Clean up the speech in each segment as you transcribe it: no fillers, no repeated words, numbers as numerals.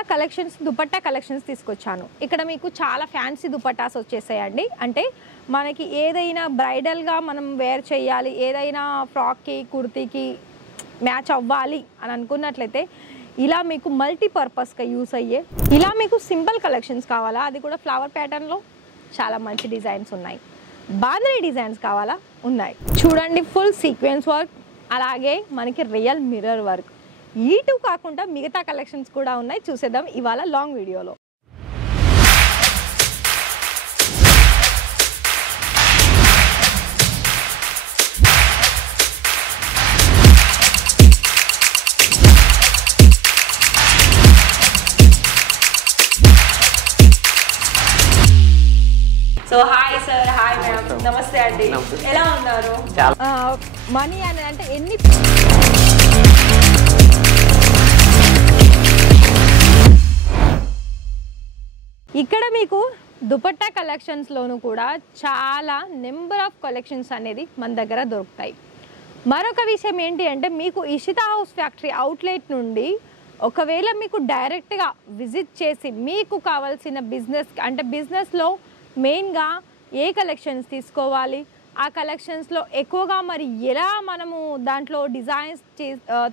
ఇవాళ collections dupatta collections తీసుకొచ్చాను. ఇక్కడ మీకు చాలా ఫ్యాన్సీ దుపట్టాస్ వచ్చేసాయండి. అంటే మనకి ఏదైనా బ్రైడల్గా మనం వేర్ చేయాలి, ఏదైనా ఫ్రాక్కి కుర్తీకి మ్యాచ్ అవ్వాలి అని అనుకున్నట్లయితే ఇలా మీకు మల్టీపర్పస్గా యూస్ అయ్యే ఇలా మీకు సింపుల్ కలెక్షన్స్ కావాలా, అది కూడా ఫ్లవర్ ప్యాటర్న్లో చాలా మంచి డిజైన్స్ ఉన్నాయి. బాంధనీ డిజైన్స్ కావాలా, ఉన్నాయి. చూడండి, ఫుల్ సీక్వెన్స్ వర్క్, అలాగే మనకి రియల్ మిర్రర్ వర్క్. ఈ టూ కాకుండా మిగతా కలెక్షన్స్ కూడా ఉన్నాయి. చూసేద్దాం ఇవాళ లాంగ్ వీడియోలో. So hi sir, hi madam, నమస్తే అండి, ఎలా ఉన్నారు? మనీ అని అంటే ఎన్ని ఇక్కడ మీకు దుపట్టా కలెక్షన్స్లోనూ కూడా చాలా నెంబర్ ఆఫ్ కలెక్షన్స్ అనేది మన దగ్గర దొరుకుతాయి. మరొక విషయం ఏంటి అంటే మీకు ఇషితా హౌస్ ఫ్యాక్టరీ అవుట్లెట్ నుండి ఒకవేళ మీకు డైరెక్ట్గా విజిట్ చేసి మీకు కావాల్సిన బిజినెస్ అంటే బిజినెస్లో మెయిన్గా ఏ కలెక్షన్స్ తీసుకోవాలి, ఆ కలెక్షన్స్లో ఎక్కువగా మరి ఎలా మనము దాంట్లో డిజైన్స్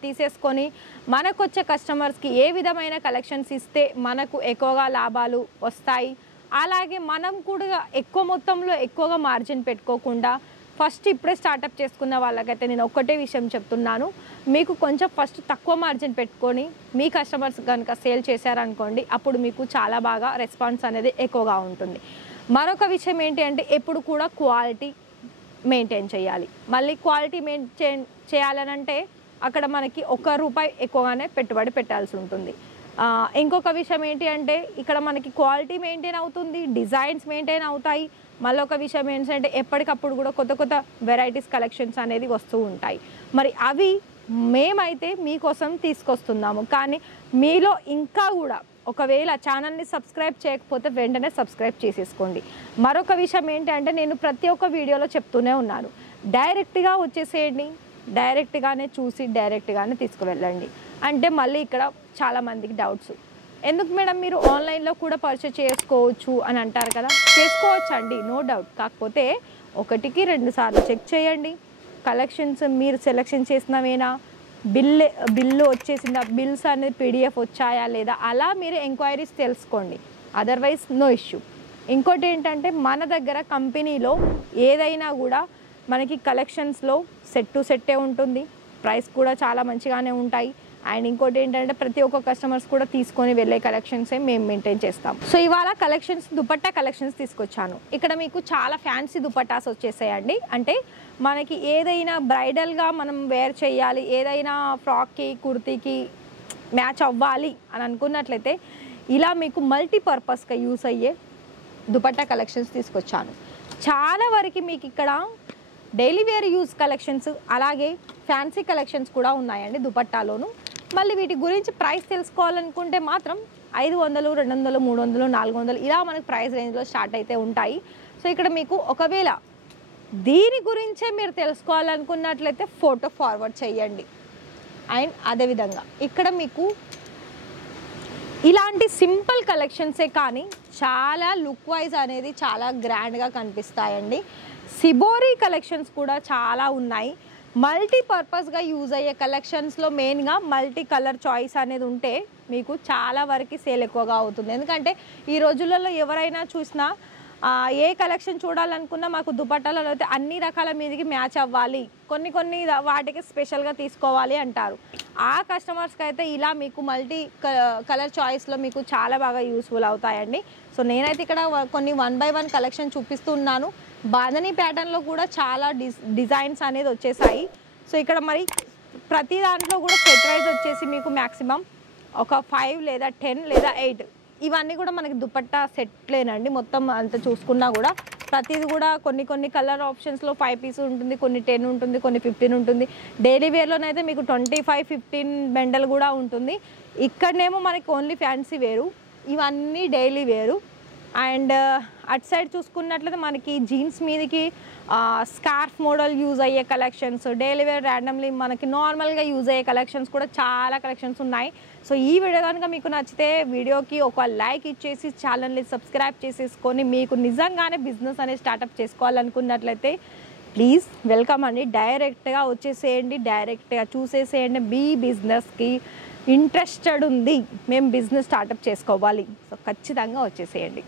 తీసేసుకొని మనకు వచ్చే కస్టమర్స్కి ఏ విధమైన కలెక్షన్స్ ఇస్తే మనకు ఎక్కువగా లాభాలు వస్తాయి, అలాగే మనం కూడా ఎక్కువ మొత్తంలో ఎక్కువగా మార్జిన్ పెట్టుకోకుండా ఫస్ట్ ఇప్పుడే స్టార్టప్ చేసుకున్న వాళ్ళకైతే నేను ఒక్కటే విషయం చెప్తున్నాను, మీకు కొంచెం ఫస్ట్ తక్కువ మార్జిన్ పెట్టుకొని మీ కస్టమర్స్ కనుక సేల్ చేశారనుకోండి, అప్పుడు మీకు చాలా బాగా రెస్పాన్స్ అనేది ఎక్కువగా ఉంటుంది. మరొక విషయం ఏంటి అంటే ఎప్పుడు కూడా క్వాలిటీ మెయింటైన్ చేయాలి. మళ్ళీ క్వాలిటీ మెయింటైన్ చేయాలనంటే అక్కడ మనకి ₹1 ఎక్కువగానే పెట్టుబడి పెట్టాల్సి ఉంటుంది. ఇంకొక విషయం ఏంటి అంటే ఇక్కడ మనకి క్వాలిటీ మెయింటైన్ అవుతుంది, డిజైన్స్ మెయింటైన్ అవుతాయి. మళ్ళీ ఒక విషయం ఏంటంటే ఎప్పటికప్పుడు కూడా కొత్త కొత్త వెరైటీస్ కలెక్షన్స్ అనేది వస్తూ ఉంటాయి. మరి అవి మేమైతే మీకోసం తీసుకొస్తున్నాము. కానీ మీలో ఇంకా కూడా ఒకవేళ ఛానల్ని సబ్స్క్రైబ్ చేయకపోతే వెంటనే సబ్స్క్రైబ్ చేసేసుకోండి. మరొక విషయం ఏంటంటే నేను ప్రతి ఒక్క వీడియోలో చెప్తూనే ఉన్నాను, డైరెక్ట్గా వచ్చేసేయండి, డైరెక్ట్గానే చూసి డైరెక్ట్గానే తీసుకువెళ్ళండి. అంటే మళ్ళీ ఇక్కడ చాలామందికి డౌట్స్, ఎందుకు మేడం మీరు ఆన్లైన్లో కూడా పర్చేస్ చేసుకోవచ్చు అని అంటారు కదా. చేసుకోవచ్చు అండి, నో డౌట్. కాకపోతే 1కి 2 సార్లు చెక్ చేయండి. కలెక్షన్స్ మీరు సెలెక్షన్ చేసినవేనా, బిల్లు వచ్చేసిందా, బిల్స్ అనేది PDF వచ్చాయా లేదా, అలా మీరు ఎంక్వైరీస్ తెలుసుకోండి. Otherwise no issue. ఇంకోటి ఏంటంటే మన దగ్గర కంపెనీలో ఏదైనా కూడా మనకి కలెక్షన్స్లో సెట్ టు సెట్టే ఉంటుంది, ప్రైస్ కూడా చాలా మంచిగానే ఉంటాయి. అండ్ ఇంకోటి ఏంటంటే ప్రతి ఒక్క కస్టమర్స్ కూడా తీసుకొని వెళ్ళే కలెక్షన్సే మేము మెయింటైన్ చేస్తాం. సో ఇవాళ కలెక్షన్స్ దుపట్టా కలెక్షన్స్ తీసుకొచ్చాను. ఇక్కడ మీకు చాలా ఫ్యాన్సీ దుపట్టాస్ వచ్చేసాయండి. అంటే మనకి ఏదైనా బ్రైడల్గా మనం వేర్ చేయాలి, ఏదైనా ఫ్రాక్కి కుర్తీకి మ్యాచ్ అవ్వాలి అని అనుకున్నట్లయితే ఇలా మీకు మల్టీపర్పస్గా యూస్ అయ్యే దుపట్టా కలెక్షన్స్ తీసుకొచ్చాను. చాలా వరకు మీకు ఇక్కడ డైలీ వేర్ యూజ్ కలెక్షన్స్ అలాగే ఫ్యాన్సీ కలెక్షన్స్ కూడా ఉన్నాయండి దుపట్టాలోను. మళ్ళీ వీటి గురించి ప్రైస్ తెలుసుకోవాలనుకుంటే మాత్రం 500, 200, 300, 400 ఇలా మనకు ప్రైస్ రేంజ్లో స్టార్ట్ అయితే ఉంటాయి. సో ఇక్కడ మీకు ఒకవేళ దీని గురించే మీరు తెలుసుకోవాలనుకున్నట్లయితే ఫోటో ఫార్వర్డ్ చేయండి. అండ్ అదేవిధంగా ఇక్కడ మీకు ఇలాంటి సింపుల్ కలెక్షన్సే కానీ చాలా లుక్ వైజ్ అనేది చాలా గ్రాండ్గా కనిపిస్తాయండి. సిబోరీ కలెక్షన్స్ కూడా చాలా ఉన్నాయి. మల్టీపర్పస్గా యూజ్ అయ్యే కలెక్షన్స్లో మెయిన్గా మల్టీ కలర్ చాయిస్ అనేది ఉంటే మీకు చాలా వరకు సేల్ ఎక్కువగా అవుతుంది. ఎందుకంటే ఈ రోజులలో ఎవరైనా చూసినా ఏ కలెక్షన్ చూడాలనుకున్నా మాకు దుపట్టాలలో అయితే అన్ని రకాల మీదకి మ్యాచ్ అవ్వాలి, కొన్ని వాటికి స్పెషల్గా తీసుకోవాలి అంటారు. ఆ కస్టమర్స్కి అయితే ఇలా మీకు మల్టీ కలర్ చాయిస్లో మీకు చాలా బాగా యూస్ఫుల్ అవుతాయండి. సో నేనైతే ఇక్కడ కొన్ని 1 by 1 కలెక్షన్ చూపిస్తున్నాను. బాంధనీ ప్యాటర్న్లో కూడా చాలా డిజైన్స్ అనేది వచ్చేసాయి. సో ఇక్కడ మరి ప్రతి దాంట్లో కూడా సెట్ వైజ్ వచ్చేసి మీకు మ్యాక్సిమం ఒక 5 లేదా 10 లేదా 8 ఇవన్నీ కూడా మనకి దుపట్టా సెట్లేనండి. మొత్తం అంత చూసుకున్నా కూడా ప్రతిది కూడా కొన్ని కలర్ ఆప్షన్స్లో 5 పీస్ ఉంటుంది, కొన్ని 10 ఉంటుంది, కొన్ని 15 ఉంటుంది. డైలీ వేర్లోనైతే మీకు 25, 15 బెండల్ కూడా ఉంటుంది. ఇక్కడనేమో మనకి ఓన్లీ ఫ్యాన్సీ వేరు, ఇవన్నీ డైలీ వేరు. అండ్ అటు సైడ్ చూసుకున్నట్లయితే మనకి జీన్స్ మీదకి స్కార్ఫ్ మోడల్ యూజ్ అయ్యే కలెక్షన్స్, డైలీ వేర్ ర్యాండమ్లీ మనకి నార్మల్గా యూజ్ అయ్యే కలెక్షన్స్ కూడా చాలా కలెక్షన్స్ ఉన్నాయి. సో ఈ వీడియో కనుక మీకు నచ్చితే వీడియోకి ఒక లైక్ ఇచ్చేసి ఛానల్ని సబ్స్క్రైబ్ చేసేసుకొని మీకు నిజంగానే బిజినెస్ అనేది స్టార్ట్అప్ చేసుకోవాలనుకున్నట్లయితే ప్లీజ్ వెల్కమ్ అండి. డైరెక్ట్గా వచ్చేసేయండి, డైరెక్ట్గా చూసేసేయండి. మీ బిజినెస్కి ఇంట్రెస్టెడ్ ఉంది, మేము బిజినెస్ స్టార్ట్అప్ చేసుకోవాలి, సో ఖచ్చితంగా వచ్చేసేయండి.